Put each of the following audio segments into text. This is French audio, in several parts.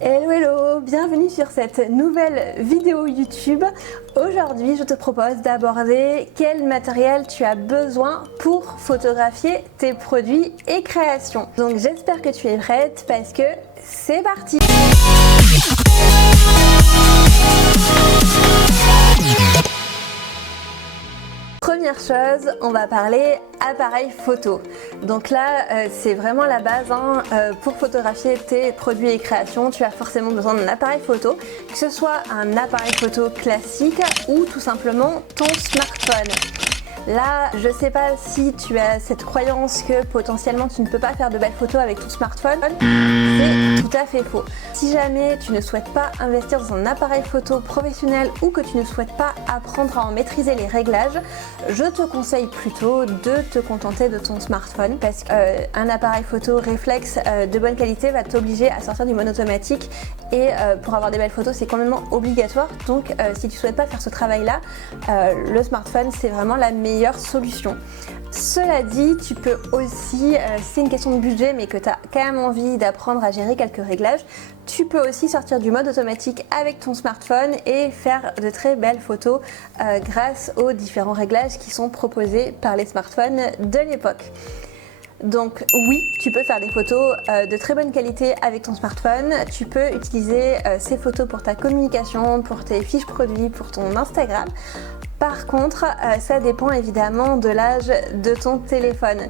Hello hello, bienvenue sur cette nouvelle vidéo YouTube. Aujourd'hui je te propose d'aborder quel matériel tu as besoin pour photographier tes produits et créations. Donc j'espère que tu es prête parce que c'est parti. Première chose, on va parler appareil photo. Donc là, c'est vraiment la base pour photographier tes produits et créations. Tu as forcément besoin d'un appareil photo, que ce soit un appareil photo classique ou tout simplement ton smartphone. Là, je sais pas si tu as cette croyance que potentiellement tu ne peux pas faire de belles photos avec ton smartphone. C'est tout à fait faux. Si jamais tu ne souhaites pas investir dans un appareil photo professionnel ou que tu ne souhaites pas apprendre à en maîtriser les réglages, je te conseille plutôt de te contenter de ton smartphone parce qu'un appareil photo réflexe de bonne qualité va t'obliger à sortir du mode automatique et pour avoir des belles photos c'est complètement obligatoire. Donc si tu ne souhaites pas faire ce travail-là, le smartphone c'est vraiment la meilleure solution. Cela dit, tu peux aussi, si c'est une question de budget mais que tu as quand même envie d'apprendre à gérer quelques réglages, tu peux aussi sortir du mode automatique avec ton smartphone et faire de très belles photos grâce aux différents réglages qui sont proposés par les smartphones de l'époque. Donc oui, tu peux faire des photos de très bonne qualité avec ton smartphone, tu peux utiliser ces photos pour ta communication, pour tes fiches produits, pour ton Instagram. Par contre, ça dépend évidemment de l'âge de ton téléphone.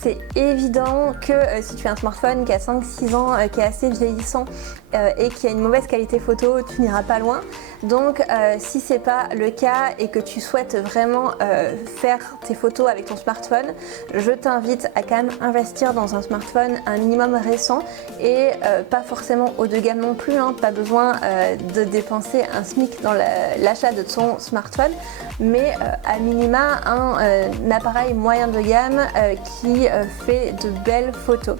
C'est évident que si tu as un smartphone qui a 5-6 ans, qui est assez vieillissant et qui a une mauvaise qualité photo, tu n'iras pas loin. Donc si c'est pas le cas et que tu souhaites vraiment faire tes photos avec ton smartphone, je t'invite à quand même investir dans un smartphone un minimum récent et pas forcément haut de gamme non plus, pas besoin de dépenser un SMIC dans l'achat de ton smartphone, mais à minima un appareil moyen de gamme qui fait de belles photos.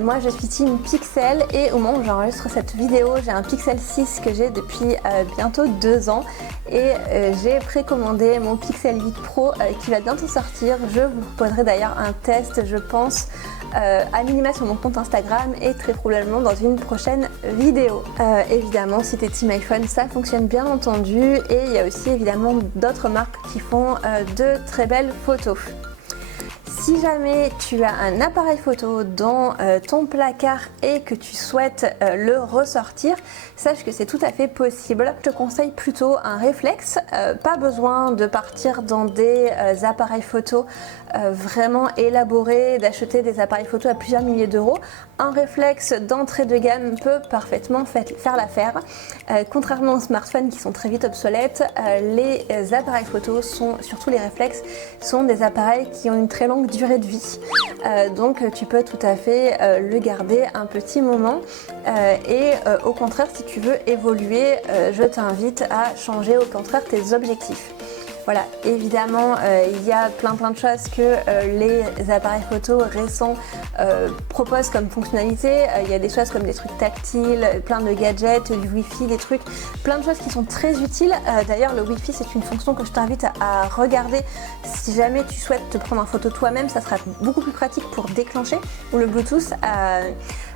Moi je suis team Pixel et au moment où j'enregistre cette vidéo, j'ai un Pixel 6 que j'ai depuis bientôt 2 ans et j'ai précommandé mon Pixel 8 Pro qui va bientôt sortir. Je vous proposerai d'ailleurs un test, je pense, à minima sur mon compte Instagram et très probablement dans une prochaine vidéo. Évidemment, si t'es team iPhone, ça fonctionne bien entendu et il y a aussi évidemment d'autres marques qui font de très belles photos. Si jamais tu as un appareil photo dans ton placard et que tu souhaites le ressortir, sache que c'est tout à fait possible. Je te conseille plutôt un réflexe, pas besoin de partir dans des appareils photo vraiment élaborés, d'acheter des appareils photo à plusieurs milliers d'euros. Un réflexe d'entrée de gamme peut parfaitement faire l'affaire. Contrairement aux smartphones qui sont très vite obsolètes, les appareils photo, surtout les réflexes, sont des appareils qui ont une très longue durée de vie. Donc tu peux tout à fait le garder un petit moment et au contraire si tu veux évoluer, je t'invite à changer au contraire tes objectifs. Voilà, évidemment, il y a plein de choses que les appareils photo récents proposent comme fonctionnalité. Il y a des choses comme des trucs tactiles, plein de gadgets, du Wi-Fi, des trucs, plein de choses qui sont très utiles. D'ailleurs, le Wi-Fi, c'est une fonction que je t'invite à regarder. Si jamais tu souhaites te prendre en photo toi-même, ça sera beaucoup plus pratique pour déclencher, ou le Bluetooth.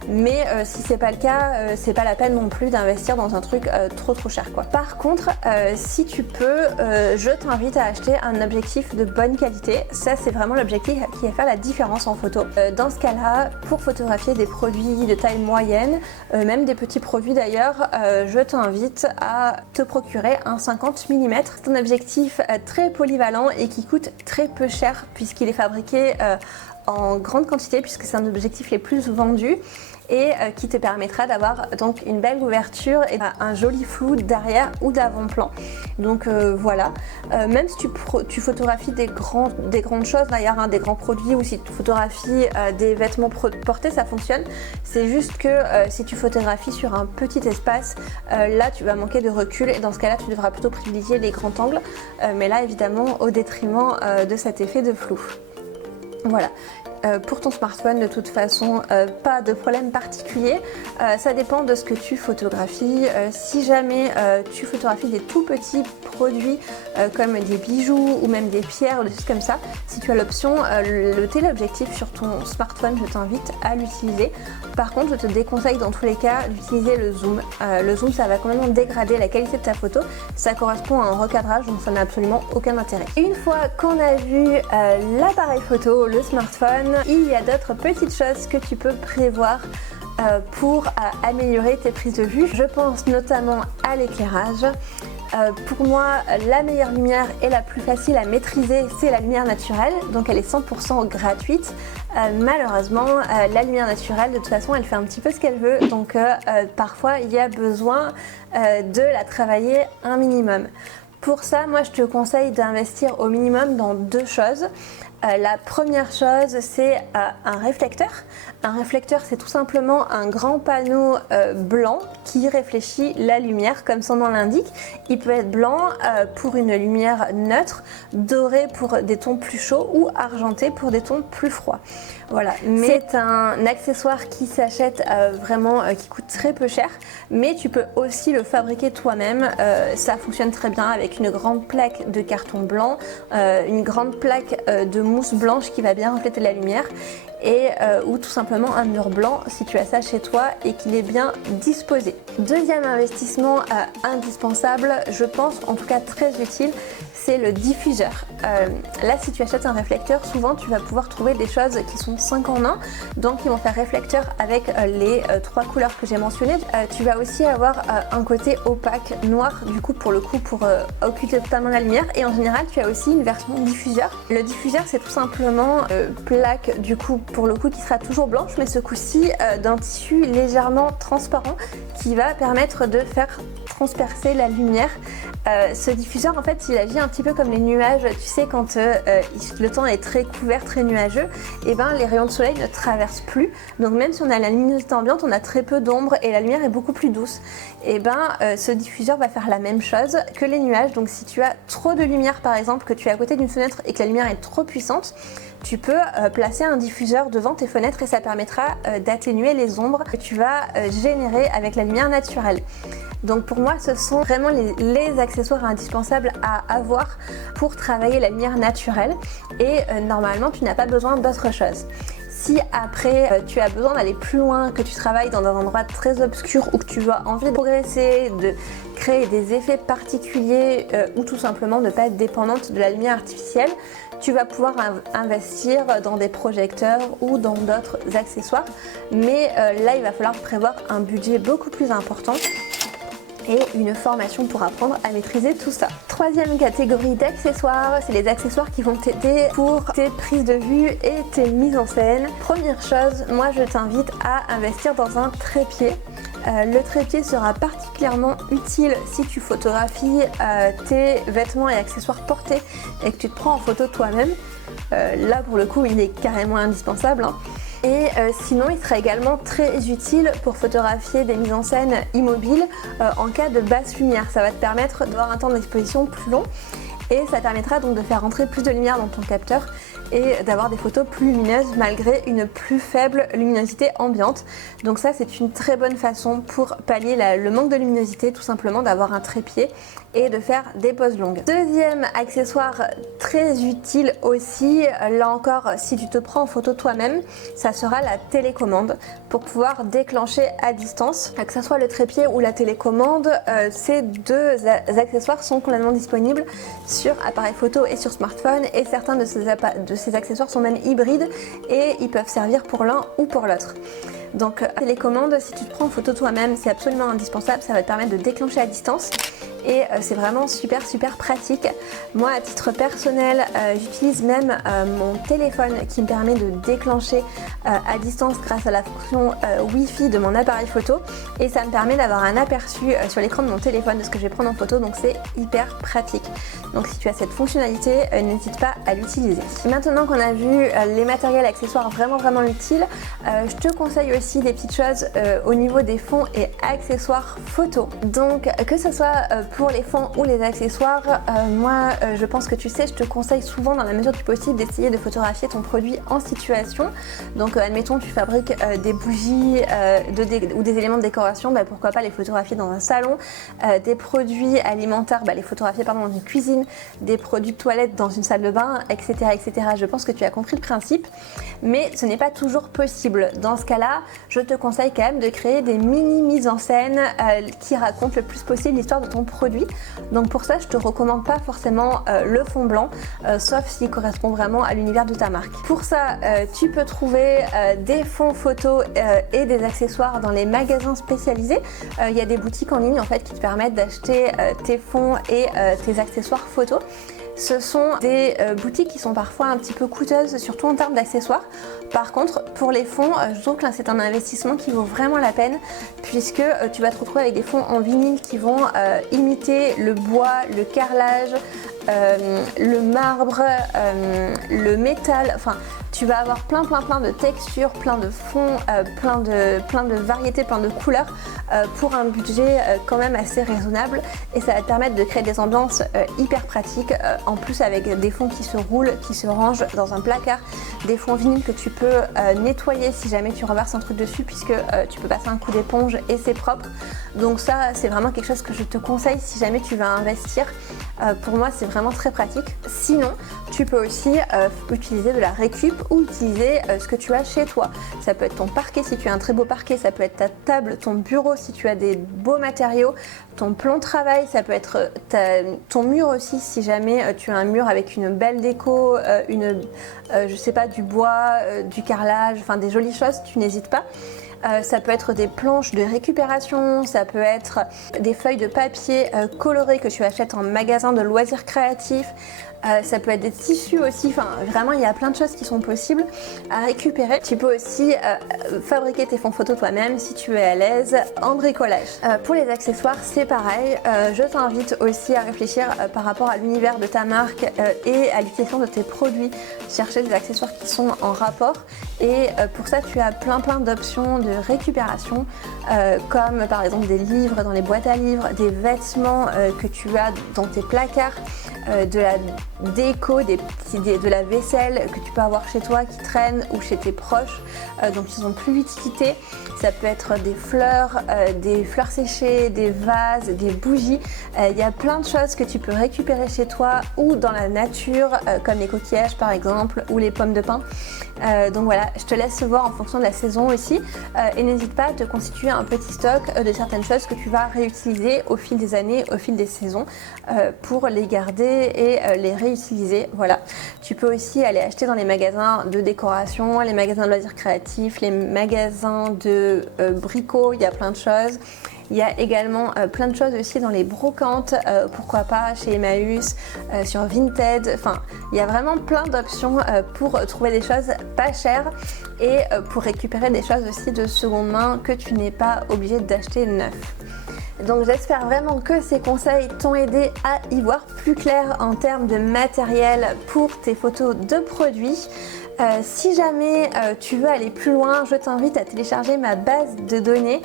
Mais si c'est pas le cas, c'est pas la peine non plus d'investir dans un truc trop cher quoi. Par contre, si tu peux, je t'invite à acheter un objectif de bonne qualité. Ça c'est vraiment l'objectif qui va faire la différence en photo. Dans ce cas-là, pour photographier des produits de taille moyenne, même des petits produits d'ailleurs, je t'invite à te procurer un 50 mm. C'est un objectif très polyvalent et qui coûte très peu cher puisqu'il est fabriqué en grande quantité puisque c'est un objectif les plus vendus et qui te permettra d'avoir donc une belle ouverture et un joli flou d'arrière ou d'avant-plan. Donc voilà, même si tu photographies des grandes choses d'ailleurs, des grands produits, ou si tu photographies des vêtements portés, ça fonctionne. C'est juste que si tu photographies sur un petit espace, là tu vas manquer de recul et dans ce cas-là tu devras plutôt privilégier les grands angles, mais là évidemment au détriment de cet effet de flou. Voilà. pour ton smartphone de toute façon, pas de problème particulier. Ça dépend de ce que tu photographies. Si jamais tu photographies des tout petits produits comme des bijoux ou même des pierres ou des choses comme ça, si tu as l'option, le téléobjectif sur ton smartphone, je t'invite à l'utiliser. Par contre, je te déconseille dans tous les cas d'utiliser le zoom. Le zoom, ça va complètement dégrader la qualité de ta photo. Ça correspond à un recadrage, donc ça n'a absolument aucun intérêt. Une fois qu'on a vu l'appareil photo, le smartphone, il y a d'autres petites choses que tu peux prévoir pour améliorer tes prises de vue. Je pense notamment à l'éclairage. Pour moi, la meilleure lumière et la plus facile à maîtriser, c'est la lumière naturelle, donc elle est 100% gratuite. Malheureusement, la lumière naturelle, de toute façon, elle fait un petit peu ce qu'elle veut, donc parfois il y a besoin de la travailler un minimum. Pour ça, moi je te conseille d'investir au minimum dans deux choses. La première chose, c'est un réflecteur. Un réflecteur, c'est tout simplement un grand panneau blanc qui réfléchit la lumière, comme son nom l'indique. Il peut être blanc pour une lumière neutre, doré pour des tons plus chauds ou argenté pour des tons plus froids. Voilà, mais c'est un accessoire qui s'achète vraiment, qui coûte très peu cher, mais tu peux aussi le fabriquer toi-même. Ça fonctionne très bien avec une grande plaque de carton blanc, une grande plaque de mousse blanche qui va bien refléter la lumière et ou tout simplement un mur blanc si tu as ça chez toi et qu'il est bien disposé. Deuxième investissement indispensable, je pense en tout cas très utile, c'est le diffuseur. Là, si tu achètes un réflecteur, souvent tu vas pouvoir trouver des choses qui sont 5 en 1, donc ils vont faire réflecteur avec les 3 couleurs que j'ai mentionnées. Tu vas aussi avoir un côté opaque noir, du coup pour occulter totalement la lumière, et en général tu as aussi une version diffuseur. Le diffuseur, c'est tout simplement plaque du coup pour le coup qui sera toujours blanche, mais ce coup-ci d'un tissu légèrement transparent qui va permettre de faire transpercer la lumière. Ce diffuseur, en fait, il agit un petit peu comme les nuages. Tu sais, quand le temps est très couvert, très nuageux, et ben les rayons de soleil ne traversent plus. Donc même si on a la luminosité ambiante, on a très peu d'ombre et la lumière est beaucoup plus douce. Et ben ce diffuseur va faire la même chose que les nuages. Donc si tu as trop de lumière, par exemple, que tu es à côté d'une fenêtre et que la lumière est trop puissante, tu peux placer un diffuseur devant tes fenêtres et ça permettra d'atténuer les ombres que tu vas générer avec la lumière naturelle. Donc pour moi, ce sont vraiment les accessoires indispensables à avoir pour travailler la lumière naturelle et normalement, tu n'as pas besoin d'autre chose. Si après tu as besoin d'aller plus loin, que tu travailles dans un endroit très obscur ou que tu as envie de progresser, de créer des effets particuliers ou tout simplement de ne pas être dépendante de la lumière artificielle, tu vas pouvoir investir dans des projecteurs ou dans d'autres accessoires. Mais là, il va falloir prévoir un budget beaucoup plus important et une formation pour apprendre à maîtriser tout ça. Troisième catégorie d'accessoires, c'est les accessoires qui vont t'aider pour tes prises de vue et tes mises en scène. Première chose, moi je t'invite à investir dans un trépied. Le trépied sera particulièrement utile si tu photographies tes vêtements et accessoires portés et que tu te prends en photo toi-même. Là pour le coup il est carrément indispensable, hein. Et sinon, il sera également très utile pour photographier des mises en scène immobiles en cas de basse lumière. Ça va te permettre d'avoir un temps d'exposition plus long et ça permettra donc de faire rentrer plus de lumière dans ton capteur et d'avoir des photos plus lumineuses malgré une plus faible luminosité ambiante. Donc ça, c'est une très bonne façon pour pallier le manque de luminosité, tout simplement d'avoir un trépied et de faire des poses longues. Deuxième accessoire très utile aussi, là encore, si tu te prends en photo toi-même, ça sera la télécommande pour pouvoir déclencher à distance, que ce soit le trépied ou la télécommande. Ces deux accessoires sont complètement disponibles sur appareil photo et sur smartphone et certains de ces accessoires sont même hybrides et ils peuvent servir pour l'un ou pour l'autre. Donc télécommande, si tu te prends en photo toi-même, c'est absolument indispensable, ça va te permettre de déclencher à distance et c'est vraiment super pratique. Moi à titre personnel, j'utilise même mon téléphone qui me permet de déclencher à distance grâce à la fonction Wi-Fi de mon appareil photo et ça me permet d'avoir un aperçu sur l'écran de mon téléphone de ce que je vais prendre en photo, donc c'est hyper pratique. Donc si tu as cette fonctionnalité, n'hésite pas à l'utiliser. Maintenant qu'on a vu les matériels accessoires vraiment utiles, je te conseille aussi aussi des petites choses au niveau des fonds et accessoires photo. Donc que ce soit pour les fonds ou les accessoires, moi je pense que tu sais, je te conseille souvent dans la mesure du possible d'essayer de photographier ton produit en situation. Donc admettons tu fabriques des bougies ou des éléments de décoration, pourquoi pas les photographier dans un salon, des produits alimentaires, les photographier dans une cuisine, des produits de toilette dans une salle de bain, etc., etc. Je pense que tu as compris le principe, mais ce n'est pas toujours possible. Dans ce cas-là, je te conseille quand même de créer des mini mises en scène qui racontent le plus possible l'histoire de ton produit. Donc pour ça, je te recommande pas forcément le fond blanc, sauf s'il correspond vraiment à l'univers de ta marque. Pour ça, tu peux trouver des fonds photos et des accessoires dans les magasins spécialisés. Il y a des boutiques en ligne en fait qui te permettent d'acheter tes fonds et tes accessoires photos. Ce sont des boutiques qui sont parfois un petit peu coûteuses, surtout en termes d'accessoires. Par contre, pour les fonds, je trouve que là c'est un investissement qui vaut vraiment la peine, puisque tu vas te retrouver avec des fonds en vinyle qui vont imiter le bois, le carrelage, le marbre, le métal, enfin tu vas avoir plein de textures, plein de fonds, plein de variétés, plein de couleurs pour un budget quand même assez raisonnable, et ça va te permettre de créer des ambiances hyper pratiques, en plus avec des fonds qui se roulent, qui se rangent dans un placard, des fonds vinyles que tu peux nettoyer si jamais tu renverses un truc dessus, puisque tu peux passer un coup d'éponge et c'est propre. Donc ça c'est vraiment quelque chose que je te conseille si jamais tu veux investir. Pour moi c'est vraiment très pratique. Sinon tu peux aussi utiliser de la récup ou utiliser ce que tu as chez toi. Ça peut être ton parquet si tu as un très beau parquet, ça peut être ta table, ton bureau si tu as des beaux matériaux, ton plan de travail, ça peut être ton mur aussi si jamais tu as un mur avec une belle déco, je sais pas, du bois, du carrelage, enfin des jolies choses, tu n'hésites pas. Ça peut être des planches de récupération, ça peut être des feuilles de papier colorées que tu achètes en magasin de loisirs créatifs, ça peut être des tissus aussi, enfin vraiment il y a plein de choses qui sont possibles à récupérer. Tu peux aussi fabriquer tes fonds photos toi-même si tu es à l'aise en bricolage. Pour les accessoires c'est pareil, je t'invite aussi à réfléchir par rapport à l'univers de ta marque et à l'utilisation de tes produits, chercher des accessoires qui sont en rapport, et pour ça tu as plein d'options de récupération, comme par exemple des livres dans les boîtes à livres, des vêtements que tu as dans tes placards, de la déco, de la vaisselle que tu peux avoir chez toi qui traîne ou chez tes proches, donc ils n'ont plus d'utilité. Ça peut être des fleurs séchées, des vases, des bougies. Il y a plein de choses que tu peux récupérer chez toi ou dans la nature, comme les coquillages par exemple ou les pommes de pin. Donc voilà, je te laisse voir en fonction de la saison aussi, et n'hésite pas à te constituer un petit stock de certaines choses que tu vas réutiliser au fil des années, au fil des saisons, pour les garder et les réutiliser. Voilà. Tu peux aussi aller acheter dans les magasins de décoration, les magasins de loisirs créatifs, les magasins de bricots, il y a plein de choses. Il y a également plein de choses aussi dans les brocantes, pourquoi pas chez Emmaüs, sur Vinted. Enfin, il y a vraiment plein d'options pour trouver des choses pas chères et pour récupérer des choses aussi de seconde main que tu n'es pas obligé d'acheter neuf. Donc j'espère vraiment que ces conseils t'ont aidé à y voir plus clair en termes de matériel pour tes photos de produits. Si jamais tu veux aller plus loin, je t'invite à télécharger ma base de données.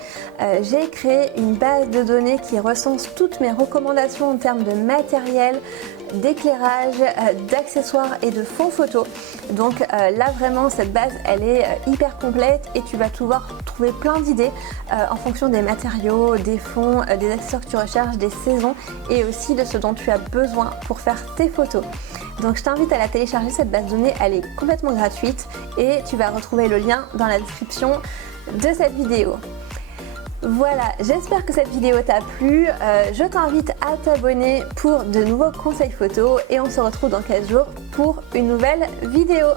J'ai créé une base de données qui recense toutes mes recommandations en termes de matériel, d'éclairage, d'accessoires et de fonds photos. Donc là vraiment cette base elle est hyper complète et tu vas pouvoir trouver plein d'idées en fonction des matériaux, des fonds, des accessoires que tu recherches, des saisons et aussi de ce dont tu as besoin pour faire tes photos. Donc je t'invite à la télécharger, cette base de données, elle est complètement gratuite et tu vas retrouver le lien dans la description de cette vidéo. Voilà, j'espère que cette vidéo t'a plu. Je t'invite à t'abonner pour de nouveaux conseils photos et on se retrouve dans 15 jours pour une nouvelle vidéo.